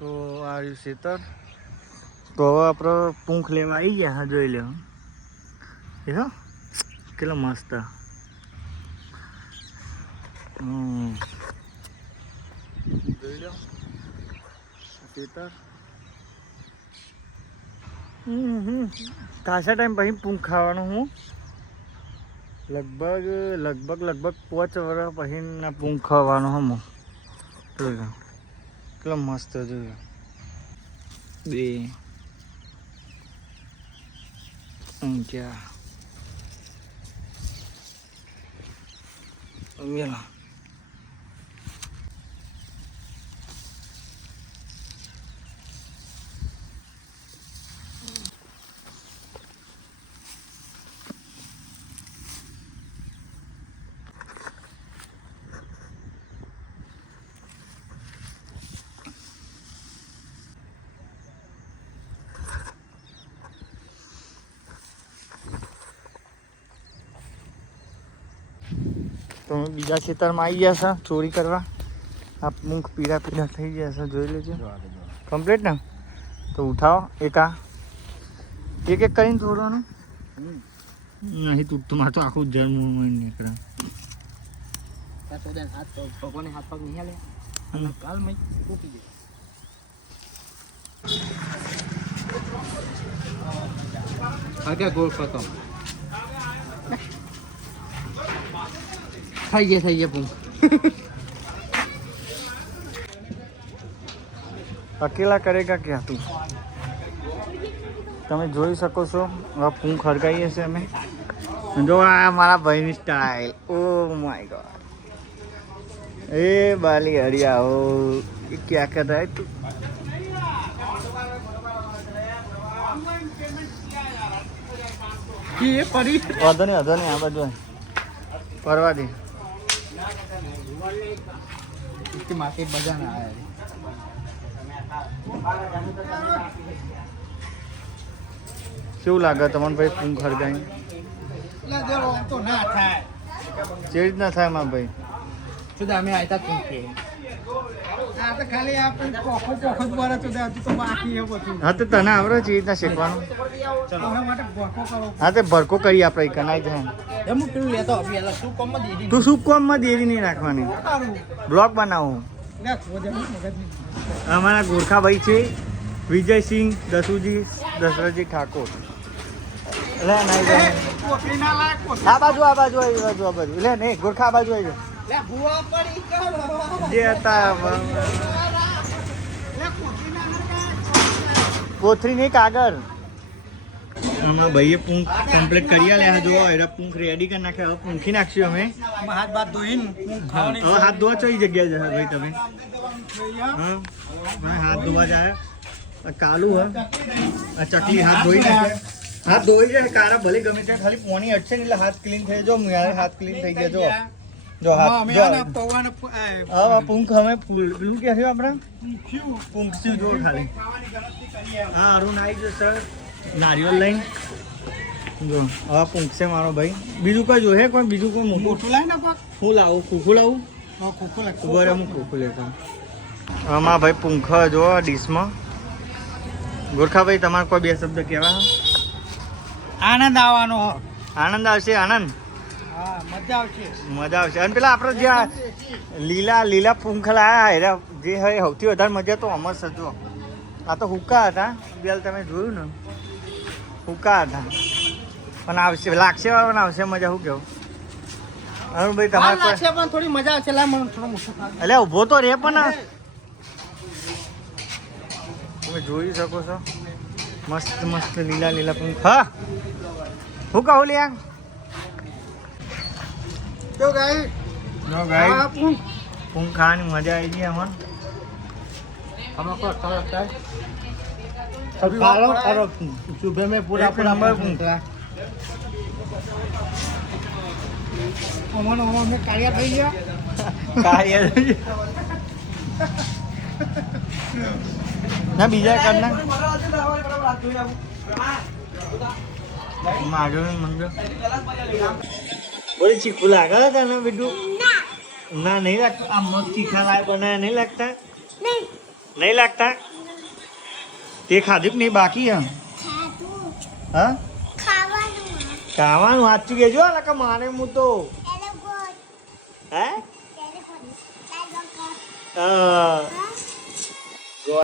તો આ રહ્યું ખેતર. તો હવે આપણે પૂંખ લેવા આવી ગયા. હા, જોઈ લો એ કેટલો મસ્ત. જોઈ લો ખેતર. ખાસા ટાઈમ પછી પૂંખ ખાવાનું હું લગભગ 5 વર્ષ પછી પૂંખ ખાવાનું હમ. જોઈ લો કેટલો મસ્ત. જોઈ બે ક્યાં તમે બીજા ખેતરમાં આવી ગયા છો ચોરી કરવા. આ મૂંખ પીળા થઈ ગયા છે. જોઈ લેજો કમ્પ્લીટ ને. તો ઉઠાવો એક કરીને તોડવાનું. નહીં તૂટતું. મારે તો આખું જળ નીકળે. ગોળ ખતમ થઈ ગયા પૂંખ. અકેલા કરેગા ક્યાં તું. તમે જોઈ શકો છો હવે પૂંખ હરગાઈએ છે અમે. જો આ મારા ભાઈની સ્ટાઇલ. Oh my God. એ બાલી હરિયા હો ક્યાં કર રહા તું. વાંધો નહીં આ બાજુ પરવા દે. માર્કેટ બજાર કેવું લાગે તમને ભાઈ પૂંખ હરગાઈ? કેવી રીતના થાય મારા ભાઈ? અમે આવતા પૂંખીએ. હા તો તને આવડે છે રીતના શીખવાનું. હા તો ભરકો કરી આપણે કનાઈ જાય. તું શું કોમમાં દેરી નહીં રાખવાની. બ્લોગ બનાવું. અમારા ગોરખાભાઈ છે વિજયસિંહ દસુજી દશરથજી ઠાકોર. આ બાજુ એટલે નહીં ગોરખા આ બાજુ આવી જે હતા કોથરી નહીં કાગળ. આમાં ભાઈએ પૂંખ કમ્પ્લીટ કરી આલ્યા. જો એરા પૂંખ રેડી કરી નાખ્યા. હવે પૂંખી નાખશું અમે. હાથ ધોવા કઈ જગ્યાએ જાય ભાઈ તમે? હા હાથ ધોવા જાય. કાલું હા આ ચકલી હાથ ધોઈ નાખે. હાથ ધોઈ જાય કારા ભલે ગમે ત્યાં ખાલી પાણી અટશે ને એટલે હાથ ક્લીન થઈ જાય. જો હાથ ક્લીન થઈ ગયા. જો હાથ હા પૂંખ અમે પેલું કે છે આપણે પૂંખશું જો ખાલી. હા અરુણ આવી જશે નારિયેળ લઈને. જો હા પૂંખશે મારો ભાઈ. બીજું કોઈ જોહે કોઈ બીજું કોઈ મોટું લાવી ને હું લાવું ખોખું લાવું. બરાબર હું ખોખું લેતા. આમાં ભાઈ પૂંખ જો ડીશમાં. ગોરખાભાઈ તમારે કોઈ બે શબ્દ કહેવા? આનંદ આવવાનો. આનંદ આવશે. આનંદ મજા આવશે. અને પેલા આપણે જે લીલા પૂંખ લાયા જે હોય સૌથી વધારે મજા તો અમર સજો. આ તો હુકા હતા બેલ તમે જોયું ને હુકા હતા પણ આવશે લાગશે પણ આવશે મજા. શું કેવું અરુણભાઈ તમારે થોડી મજા આવશે. એટલે ઊભો તો રે પણ તમે જોઈ શકો છો મસ્ત લીલા પૂંખ. હા હું કહું લ્યા પૂંખ ખાવાની મજા આવી ગઈ અમને. सुबह में पूरा पूंख में कालिया થઈ ગયા. ના બીજા કરના માગો મંગો બોલે ચીકુ લાગે તને બેટું? ના નહીં લાગતું. આ મગ ચીખા લાય બનાયા નહીં લાગતા? નહીં લાગતા. તે ખાધું કે નહીં બાકી હા હા ખાવાનું સાચું કહેજો ને કે મારે હું તો હે